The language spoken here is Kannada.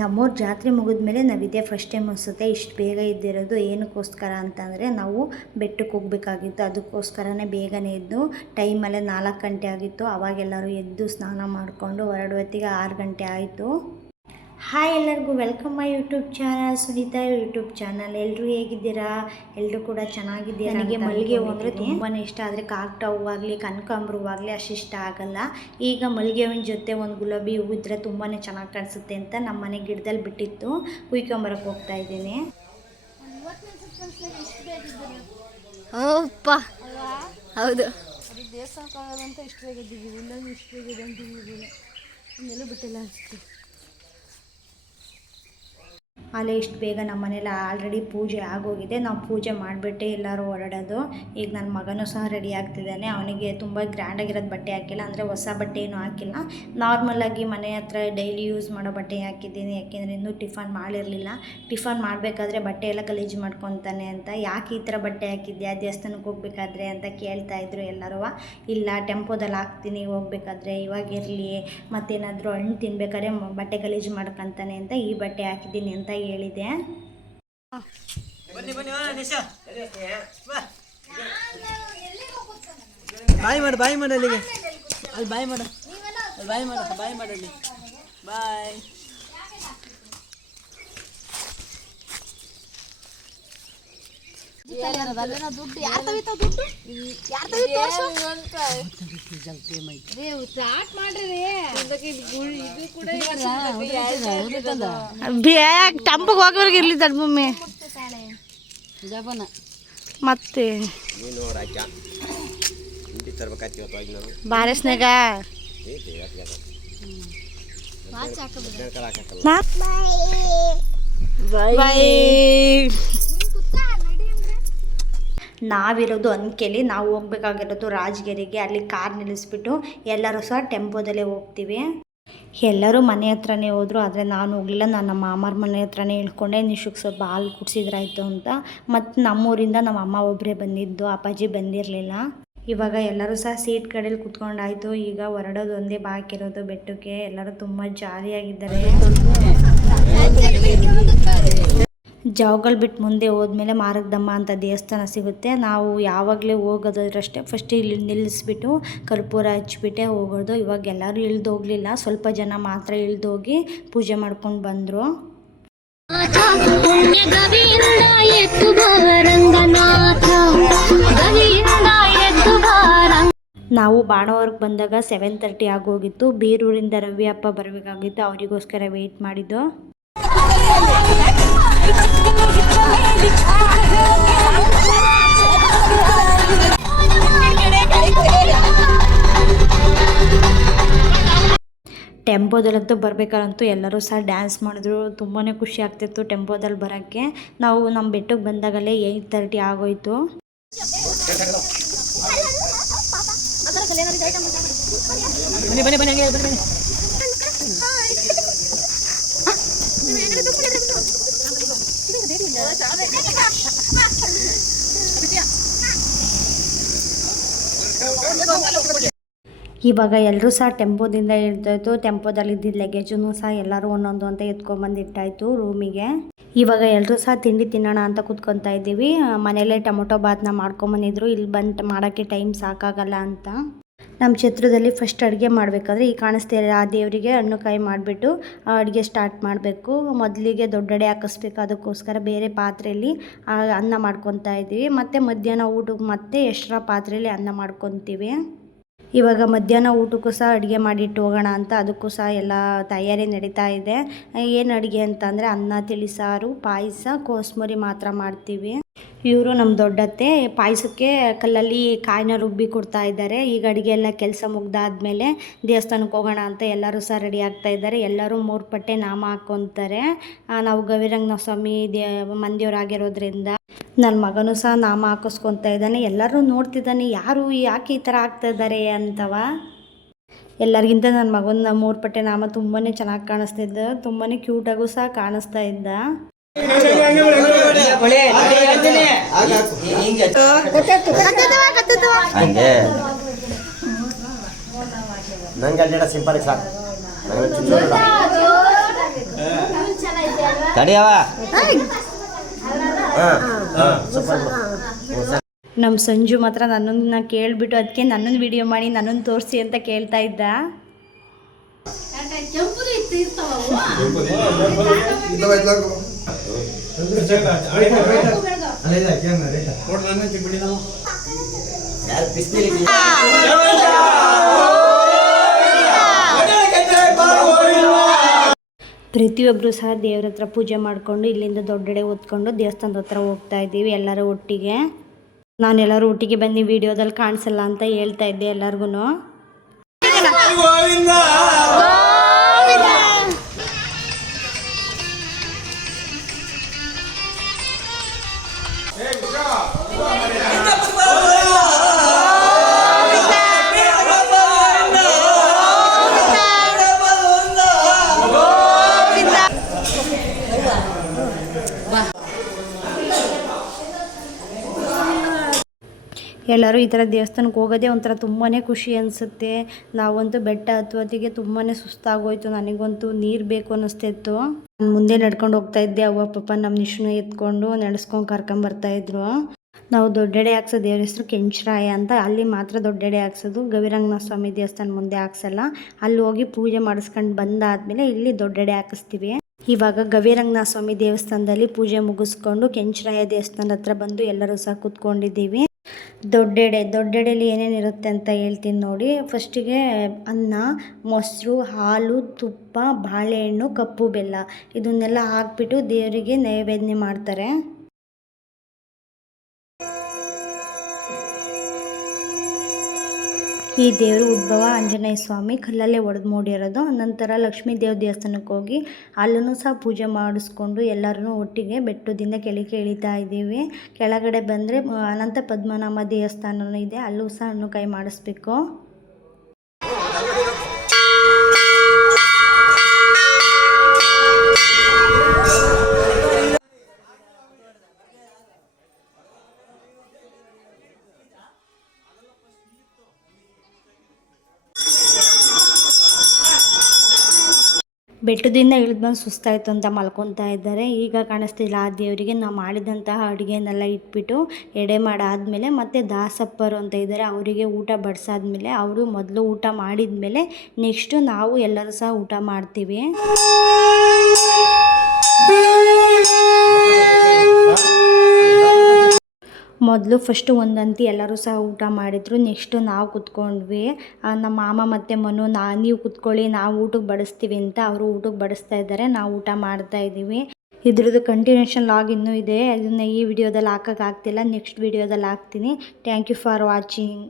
ನಮ್ಮೂರ ಜಾತ್ರೆ ಮುಗಿದ್ಮೇಲೆ ನಾವು ಇದೇ ಫಸ್ಟ್ ಟೈಮ್ ಅನಿಸುತ್ತೆ. ಇಷ್ಟು ಬೇಗ ಇದ್ದಿರೋದು ಏನಕ್ಕೋಸ್ಕರ ಅಂತಂದರೆ ನಾವು ಬೆಟ್ಟಕ್ಕೆ ಹೋಗ್ಬೇಕಾಗಿತ್ತು. ಅದಕ್ಕೋಸ್ಕರನೇ ಬೇಗನೆ ಎದ್ದು ಟೈಮಲ್ಲೇ ನಾಲ್ಕು ಗಂಟೆ ಆಗಿತ್ತು. ಅವಾಗೆಲ್ಲರೂ ಎದ್ದು ಸ್ನಾನ ಮಾಡಿಕೊಂಡು ಹೊರಡುವತ್ತಿಗೆ ಆರು ಗಂಟೆ ಆಯಿತು. ಹಾಯ್ ಎಲ್ಲರಿಗೂ welcome my YouTube channel. Sunita YouTube channel. ಎಲ್ಲರೂ ಹೇಗಿದ್ದೀರಾ? ಎಲ್ಲರೂ ಕೂಡ ಚೆನ್ನಾಗಿದ್ದೀರಾ ನನಗೆ ಮಲ್ಲಿಗೆ ಹೂವು ಅಂದರೆ ತುಂಬಾ ಇಷ್ಟ. ಆದರೆ ಕಾಕ್ಟ ಹೂವಾಗಲಿ ಕನಕಾಂಬ್ರ ಹೂವಾಗಲಿ ಅಷ್ಟು ಇಷ್ಟ ಆಗಲ್ಲ. ಈಗ ಮಲ್ಲಿಗೆ ಹೂವಿನ ಜೊತೆ ಒಂದು ಗುಲಾಬಿ ಹೂವು ಇದ್ದರೆ ತುಂಬಾ ಚೆನ್ನಾಗಿ ಕಾಣಿಸುತ್ತೆ ಅಂತ ನಮ್ಮ ಮನೆ ಗಿಡದಲ್ಲಿ ಬಿಟ್ಟಿತ್ತು. ಕುಯ್ಕೊಂಬರಕ್ಕೆ ಹೋಗ್ತಾ ಇದ್ದೀನಿ. ಓಪ್ಪ. ಹೌದು. ಅದು ದೇವಸ್ಥಾನಕ್ಕೆ ಇಷ್ಟ ಇಷ್ಟು ಬೇಗ ಇದ್ದೀವಿ ಇನ್ನೊಂದು ಇಷ್ಟು ಬೇಗ ಇದೆ ಅಂತಿದ್ದೀವಿ ಇನ್ನೆಲ್ಲೂ ಬಿಟ್ಟಿಲ್ಲ ಅನಿಸುತ್ತೆ. ಅಲ್ಲೇ ಇಷ್ಟು ಬೇಗ ನಮ್ಮ ಮನೇಲಿ ಆಲ್ರೆಡಿ ಪೂಜೆ ಆಗೋಗಿದೆ. ನಾವು ಪೂಜೆ ಮಾಡಿಬಿಟ್ಟೆ ಎಲ್ಲರೂ ಹೊರಡೋದು. ಈಗ ನನ್ನ ಮಗನೂ ಸಹ ರೆಡಿ ಆಗ್ತಿದ್ದಾನೆ. ಅವನಿಗೆ ತುಂಬ ಗ್ರ್ಯಾಂಡಾಗಿರೋದು ಬಟ್ಟೆ ಹಾಕಿಲ್ಲ. ಅಂದರೆ ಹೊಸ ಬಟ್ಟೆ ಏನೂ ಹಾಕಿಲ್ಲ. ನಾರ್ಮಲಾಗಿ ಮನೆ ಹತ್ರ ಡೈಲಿ ಯೂಸ್ ಮಾಡೋ ಬಟ್ಟೆ ಹಾಕಿದ್ದೀನಿ. ಯಾಕೆಂದರೆ ಇನ್ನೂ ಟಿಫನ್ ಮಾಡಿರಲಿಲ್ಲ. ಟಿಫನ್ ಮಾಡಬೇಕಾದ್ರೆ ಬಟ್ಟೆ ಎಲ್ಲ ಗಲೀಜು ಮಾಡ್ಕೊತಾನೆ ಅಂತ. ಯಾಕೆ ಈ ಥರ ಬಟ್ಟೆ ಹಾಕಿದ್ಯಾ? ದೇವಸ್ಥಾನಕ್ಕೆ ಹೋಗ್ಬೇಕಾದ್ರೆ ಅಂತ ಕೇಳ್ತಾ ಇದ್ರು ಎಲ್ಲರೂ. ಇಲ್ಲ, ಟೆಂಪೋದಲ್ಲಿ ಹಾಕ್ತೀನಿ, ಹೋಗ್ಬೇಕಾದ್ರೆ ಇವಾಗ ಇರಲಿ. ಮತ್ತೇನಾದರೂ ಹಣ್ಣು ತಿನ್ಬೇಕಾದ್ರೆ ಬಟ್ಟೆ ಗಲೀಜು ಮಾಡ್ಕೊತಾನೆ ಅಂತ ಈ ಬಟ್ಟೆ ಹಾಕಿದ್ದೀನಿ ಅಂತ ಹೇಳಿದೆ. ಬಾಯ್ ಮಾಡು ಬಾಯ್ ಮಾಡು ಅಲ್ಲಿಗೆ. ಅಲ್ಲಿ ಬಾಯ್ ಮಾಡು. ಅಲ್ಲಿ ಬಾಯ್ ಮಾಡು ಬಾಯ್ ಮಾಡು ಅಲ್ಲಿ ಬಾಯ್. ದುಡ್ಡು ಯಾರು ತಗೋತಾವ ದುಡ್ಡು? ಯಾರು ಸ್ಟಾರ್ಟ್ ಮಾಡ್ರಿ ಇದು ಕೂಡ ಟಂಪಗೆ ಹೋಗೋರ್ಗೆ ಇರ್ಲಿ ದಡ್ ಮಮ್ಮಿ. ಜಪನ ಮತ್ತೆ? ನೀನು ನೋಡಾಕ ಇಂಟಿ ತರ್ಬೇಕಾಯ್ತು ಇವತ್ತು ಹೋಗಿ ನಾನು. ಬಾರಸ್ನಾಗ ಐತಿ ಇವತ್ತಿಗೆ ಬಾಯ್. ನಾವಿರೋದು ಅಂಕೆಲಿ ನಾವು ಹೋಗ್ಬೇಕಾಗಿರೋದು ರಾಜಗಿರಿಗೆ ಅಲ್ಲಿ ಕಾರ್ ನಿಲ್ಲಿಸ್ಬಿಟ್ಟು ಎಲ್ಲರೂ ಸಹ ಟೆಂಪೋದಲ್ಲೇ ಹೋಗ್ತೀವಿ. ಎಲ್ಲರೂ ಮನೆ ಹತ್ರನೇ ಹೋದರು, ಆದರೆ ನಾನು ಹೋಗಲಿಲ್ಲ. ನಾನು ನಮ್ಮ ಮಾಮಾರ ಮನೆ ಹತ್ರನೇ ಇಳ್ಕೊಂಡೆ. ನಿಶುಕ್ ಸ್ವಲ್ಪ ಹಾಲು ಕುಡಿಸಿದ್ರಾಯ್ತು ಅಂತ. ಮತ್ತು ನಮ್ಮೂರಿಂದ ನಮ್ಮ ಅಮ್ಮ ಒಬ್ಬರೇ ಬಂದಿದ್ದು, ಅಪ್ಪಾಜಿ ಬಂದಿರಲಿಲ್ಲ. ಇವಾಗ ಎಲ್ಲರೂ ಸಹ ಸೀಟ್ ಕಡೆಯಲ್ಲಿ ಕುತ್ಕೊಂಡಾಯಿತು. ಈಗ ಹೊರಡೋದು ಒಂದೇ ಬಾಕಿರೋದು ಬೆಟ್ಟಕ್ಕೆ. ಎಲ್ಲರೂ ತುಂಬ ಜಾಲಿಯಾಗಿದ್ದಾರೆ. ಜಾವಗಳು ಬಿಟ್ಟು ಮುಂದೆ ಹೋದ್ಮೇಲೆ ಮಾರಗದಮ್ಮ ಅಂತ ದೇವಸ್ಥಾನ ಸಿಗುತ್ತೆ. ನಾವು ಯಾವಾಗಲೇ ಹೋಗೋದಾದ್ರಷ್ಟೇ ಫಸ್ಟ್ ಇಲ್ಲಿ ನಿಲ್ಲಿಸ್ಬಿಟ್ಟು ಕರ್ಪೂರ ಹಚ್ಬಿಟ್ಟೆ ಹೋಗೋದು. ಇವಾಗ ಎಲ್ಲರೂ ಇಳ್ದು ಹೋಗಲಿಲ್ಲ. ಸ್ವಲ್ಪ ಜನ ಮಾತ್ರ ಇಳ್ದು ಹೋಗಿ ಪೂಜೆ ಮಾಡ್ಕೊಂಡು ಬಂದರು. ನಾವು ಬಾಣವರ್ಗೆ ಬಂದಾಗ ಸೆವೆನ್ ತರ್ಟಿ ಆಗೋಗಿತ್ತು. ಬೀರೂರಿಂದ ರವಿ ಅಪ್ಪ ಬರಬೇಕಾಗಿತ್ತು. ಅವರಿಗೋಸ್ಕರ ವೆಯ್ಟ್ ಮಾಡಿದ್ದು. ಟೆಂಪೋದಲ್ಲಂತೂ ಬರಬೇಕಾದಂತೂ ಎಲ್ಲರೂ ಸಹ ಡ್ಯಾನ್ಸ್ ಮಾಡಿದ್ರು. ತುಂಬಾ ಖುಷಿ ಆಗ್ತಿತ್ತು ಟೆಂಪೋದಲ್ಲಿ ಬರೋಕ್ಕೆ. ನಾವು ನಮ್ಮ ಬೆಟ್ಟಕ್ಕೆ ಬಂದಾಗಲೇ ಏಯ್ಟ್ ತರ್ಟಿ ಆಗೋಯ್ತು. ಬನ್ನಿ ಬನ್ನಿ ಬನ್ನಿ. ಇವಾಗ ಎಲ್ಲರೂ ಸಹ ಟೆಂಪೋದಿಂದ ಇರ್ತಾಯಿತ್ತು ಟೆಂಪೋದಲ್ಲಿ ಇದ್ದಿದ್ದ ಲಗೇಜನ್ನು ಸಹ ಎಲ್ಲರೂ ಒಂದೊಂದು ಅಂತ ಎತ್ಕೊಂಡ್ಬಂದು ಇಟ್ಟಾಯ್ತು ರೂಮಿಗೆ. ಇವಾಗ ಎಲ್ಲರೂ ಸಹ ತಿಂಡಿ ತಿನ್ನೋಣ ಅಂತ ಕೂತ್ಕೊತಾ ಇದ್ದೀವಿ. ಮನೇಲೇ ಟೊಮೊಟೊ ಬಾತ್ನ ಮಾಡ್ಕೊಂಬಂದಿದ್ರು. ಇಲ್ಲಿ ಬಂದು ಮಾಡೋಕ್ಕೆ ಟೈಮ್ ಸಾಕಾಗಲ್ಲ ಅಂತ. ನಮ್ಮ ಛತ್ರದಲ್ಲಿ ಫಸ್ಟ್ ಅಡುಗೆ ಮಾಡಬೇಕಾದ್ರೆ ಈ ಕಾಣಿಸ್ತಾ ಆ ದೇವರಿಗೆ ಹಣ್ಣು ಕಾಯಿ ಮಾಡಿಬಿಟ್ಟು ಅಡುಗೆ ಸ್ಟಾರ್ಟ್ ಮಾಡಬೇಕು. ಮೊದಲಿಗೆ ದೊಡ್ಡಡೆ ಹಾಕಿಸ್ಬೇಕು. ಅದಕ್ಕೋಸ್ಕರ ಬೇರೆ ಪಾತ್ರೆಯಲ್ಲಿ ಅನ್ನ ಮಾಡ್ಕೊತಾ ಇದ್ದೀವಿ. ಮತ್ತು ಮಧ್ಯಾಹ್ನ ಊಟಕ್ಕೆ ಮತ್ತೆ ಎಷ್ಟರ ಪಾತ್ರೆಯಲ್ಲಿ ಅನ್ನ ಮಾಡ್ಕೊತೀವಿ. ಇವಾಗ ಮಧ್ಯಾಹ್ನ ಊಟಕ್ಕೂ ಸಹ ಅಡುಗೆ ಮಾಡಿಟ್ಟು ಹೋಗೋಣ ಅಂತ ಅದಕ್ಕೂ ಸಹ ಎಲ್ಲ ತಯಾರಿ ನಡೀತಾ ಇದೆ. ಏನು ಅಡುಗೆ ಅಂತಂದರೆ ಅನ್ನ ತಿಳಿಸಾರು ಪಾಯಸ, ಕೋಸ್ಮರಿ ಮಾತ್ರ ಮಾಡ್ತೀವಿ. ಇವರು ನಮ್ಮ ದೊಡ್ಡತ್ತೆ, ಪಾಯಸಕ್ಕೆ ಕಲ್ಲಲ್ಲಿ ಕಾಯಿನ ರುಬ್ಬಿ ಕೊಡ್ತಾ ಇದ್ದಾರೆ. ಈಗ ಅಡುಗೆ ಎಲ್ಲ ಕೆಲಸ ಮುಗ್ದಾದ್ಮೇಲೆ ದೇವಸ್ಥಾನಕ್ಕೆ ಹೋಗೋಣ ಅಂತ ಎಲ್ಲರೂ ಸಹ ರೆಡಿ ಆಗ್ತಾ ಇದ್ದಾರೆ. ಎಲ್ಲರೂ ಮೂರು ಪಟ್ಟೆ ನಾಮ ಹಾಕ್ಕೊತಾರೆ ನಾವು ಗವಿರಂಗನ ಸ್ವಾಮಿ ದೇ, ಮಂದಿಯವರಾಗಿರೋದ್ರಿಂದ ನನ್ನ ಮಗನೂ ಸಹ ನಾಮ ಹಾಕಿಸ್ಕೊತಾ ಇದ್ದಾನೆ. ಎಲ್ಲರೂ ನೋಡ್ತಿದ್ದಾನೆ, ಯಾರು ಯಾಕೆ ಈ ಥರ ಆಗ್ತಾ ಇದ್ದಾರೆ ಅಂತವ? ಎಲ್ಲರಿಗಿಂತ ನನ್ನ ಮಗನ ಮೂರು ಪಟ್ಟೆ ನಾಮ ತುಂಬಾ ಚೆನ್ನಾಗಿ ಕಾಣಿಸ್ತಿದ್ದ ತುಂಬಾ ಕ್ಯೂಟಾಗೂ ಸಹ ಕಾಣಿಸ್ತಾ ಇದ್ದ. ಸಿಂಪಲ್ ಸಾಕು. ನಂಗೆ ಚುಚ್ಚು ಬೇಡ. ತಡಿಯವ ನಮ್ಮ ಸಂಜು ಮಾತ್ರ ನನ್ನನ್ನ ಕೇಳಿಬಿಟ್ಟು ಅದಕ್ಕೆ ನನ್ನನ್ನು ವಿಡಿಯೋ ಮಾಡಿ ನನ್ನನ್ನು ತೋರಿಸಿ ಅಂತ ಕೇಳ್ತಾ ಇದ್ದ. ಪ್ರತಿಯೊಬ್ಬರು ಸಹ ದೇವ್ರ ಹತ್ರ ಪೂಜೆ ಮಾಡಿಕೊಂಡು ಇಲ್ಲಿಂದ ದೊಡ್ಡೆಡೆ ಓದ್ಕೊಂಡು ದೇವಸ್ಥಾನದ ಹತ್ರ ಹೋಗ್ತಾ ಇದ್ದೀವಿ ಎಲ್ಲರೂ ಒಟ್ಟಿಗೆ. ನಾನೆಲ್ಲರೂ ಊಟಿಗೆ ಬಂದು ವಿಡಿಯೋದಲ್ಲಿ ಕಾಣಿಸಲ್ಲ ಅಂತ ಹೇಳ್ತಾ ಇದ್ದೆ ಎಲ್ಲರಿಗೂ ಎಲ್ಲರೂ ಈ ಥರ ದೇವಸ್ಥಾನಕ್ಕೆ ಹೋಗೋದೇ ಒಂಥರ ತುಂಬಾ ಖುಷಿ ಅನಿಸುತ್ತೆ. ನಾವಂತೂ ಬೆಟ್ಟ ಹತ್ತುವತ್ತಿಗೆ ತುಂಬಾ ಸುಸ್ತಾಗೋಯ್ತು. ನನಗಂತೂ ನೀರು ಬೇಕು ಅನ್ನಿಸ್ತಿತ್ತು ನಾನು ಮುಂದೆ ನಡ್ಕೊಂಡು ಹೋಗ್ತಾ ಇದ್ದೆ. ಅವ್ವ, ಪಾಪ ನಮ್ಮ ನಿಶ್ನ ಎತ್ಕೊಂಡು ನಡೆಸ್ಕೊಂಡು ಕರ್ಕೊಂಬರ್ತಾ ಇದ್ರು. ನಾವು ದೊಡ್ಡೆಡೆ ಹಾಕ್ಸೋ ದೇವ್ರ ಹೆಸರು ಕೆಂಚರಾಯ ಅಂತ. ಅಲ್ಲಿ ಮಾತ್ರ ದೊಡ್ಡೆಡೆ ಹಾಕ್ಸೋದು. ಗವಿರಂಗನಾಥ ಸ್ವಾಮಿ ದೇವಸ್ಥಾನ ಮುಂದೆ ಹಾಕ್ಸಲ್ಲ. ಅಲ್ಲಿ ಹೋಗಿ ಪೂಜೆ ಮಾಡಿಸ್ಕೊಂಡು ಬಂದಾದಮೇಲೆ ಇಲ್ಲಿ ದೊಡ್ಡೆಡೆ ಹಾಕಿಸ್ತೀವಿ. ಇವಾಗ ಗವಿರಂಗನಾಥ ಸ್ವಾಮಿ ದೇವಸ್ಥಾನದಲ್ಲಿ ಪೂಜೆ ಮುಗಿಸ್ಕೊಂಡು ಕೆಂಚರಾಯ ದೇವಸ್ಥಾನದ ಹತ್ರ ಬಂದು ಎಲ್ಲರೂ ಸಹ ಕೂತ್ಕೊಂಡಿದ್ದೀವಿ. ದೊಡ್ಡೆಡೆ ದೊಡ್ಡೆಡೆಯಲ್ಲಿ ಏನೇನು ಇರುತ್ತೆ ಅಂತ ಹೇಳ್ತೀನಿ ನೋಡಿ. ಫಸ್ಟಿಗೆ ಅನ್ನ, ಮೊಸರು, ಹಾಲು, ತುಪ್ಪ, ಬಾಳೆಹಣ್ಣು, ಕಪ್ಪು ಬೆಲ್ಲ. ಇದನ್ನೆಲ್ಲ ಹಾಕ್ಬಿಟ್ಟು ದೇವರಿಗೆ ನೈವೇದ್ಯ ಮಾಡ್ತಾರೆ. ಈ ದೇವರು ಉದ್ಭವ ಆಂಜನೇಯ ಸ್ವಾಮಿ ಕಲ್ಲಲ್ಲೇ ಒಡೆದು ಮೂಡಿರೋದು. ನಂತರ ಲಕ್ಷ್ಮೀ ದೇವ ದೇವಸ್ಥಾನಕ್ಕೆ ಹೋಗಿ ಅಲ್ಲೂ ಸಹ ಪೂಜೆ ಮಾಡಿಸ್ಕೊಂಡು ಎಲ್ಲರೂ ಒಟ್ಟಿಗೆ ಬೆಟ್ಟದಿಂದ ಕೆಳಗೆ ಇಳಿತಾ ಇದ್ದೀವಿ. ಕೆಳಗಡೆ ಬಂದರೆ ಅನಂತ ಪದ್ಮನಾಮ ದೇವಸ್ಥಾನವೂ ಇದೆ. ಅಲ್ಲೂ ಸಹ ಹಣ್ಣು ಕೈ ಮಾಡಿಸ್ಬೇಕು. ಬೆಟ್ಟದಿಂದ ಇಳಿದು ಬಂದು ಸುಸ್ತಾಯಿತು ಅಂತ ಮಲ್ಕೊತಾ ಇದ್ದಾರೆ. ಈಗ ಕಾಣಿಸ್ತಿಲ್ಲ, ಆ ದೇವರಿಗೆ ನಾವು ಮಾಡಿದಂತಹ ಅಡುಗೆನೆಲ್ಲ ಇಟ್ಬಿಟ್ಟು ಎಡೆ ಮಾಡಾದಮೇಲೆ ಮತ್ತು ದಾಸಪ್ಪರು ಅಂತ ಇದ್ದಾರೆ. ಅವರಿಗೆ ಊಟ ಬಡಿಸಾದ್ಮೇಲೆ, ಅವರು ಮೊದಲು ಊಟ ಮಾಡಿದ ಮೇಲೆ ನೆಕ್ಸ್ಟು ನಾವು ಎಲ್ಲರೂ ಸಹ ಊಟ ಮಾಡ್ತೀವಿ. ಮೊದಲು ಫಸ್ಟು ಒಂದಂತಿ ಎಲ್ಲರೂ ಸಹ ಊಟ ಮಾಡಿದ್ರು. ನೆಕ್ಸ್ಟು ನಾವು ಕುತ್ಕೊಂಡ್ವಿ. ನಮ್ಮ ಮಾಮ ಮತ್ತು ಮನು, ನಾ, ನೀವು ಕುತ್ಕೊಳ್ಳಿ, ನಾವು ಊಟಕ್ಕೆ ಬಡಿಸ್ತೀವಿ ಅಂತ ಅವರು ಊಟಕ್ಕೆ ಬಡಿಸ್ತಾ ಇದ್ದಾರೆ. ನಾವು ಊಟ ಮಾಡ್ತಾ ಇದ್ದೀವಿ. ಇದ್ರದ್ದು ಕಂಟಿನ್ಯೂಷನ್ ಲಾಗ್ ಇನ್ನೂ ಇದೆ. ಅದನ್ನು ಈ ವಿಡಿಯೋದಲ್ಲಿ ಹಾಕೋಕ್ಕಾಗ್ತಿಲ್ಲ ನೆಕ್ಸ್ಟ್ ವಿಡಿಯೋದಲ್ಲಿ ಹಾಕ್ತೀನಿ. Thank you for watching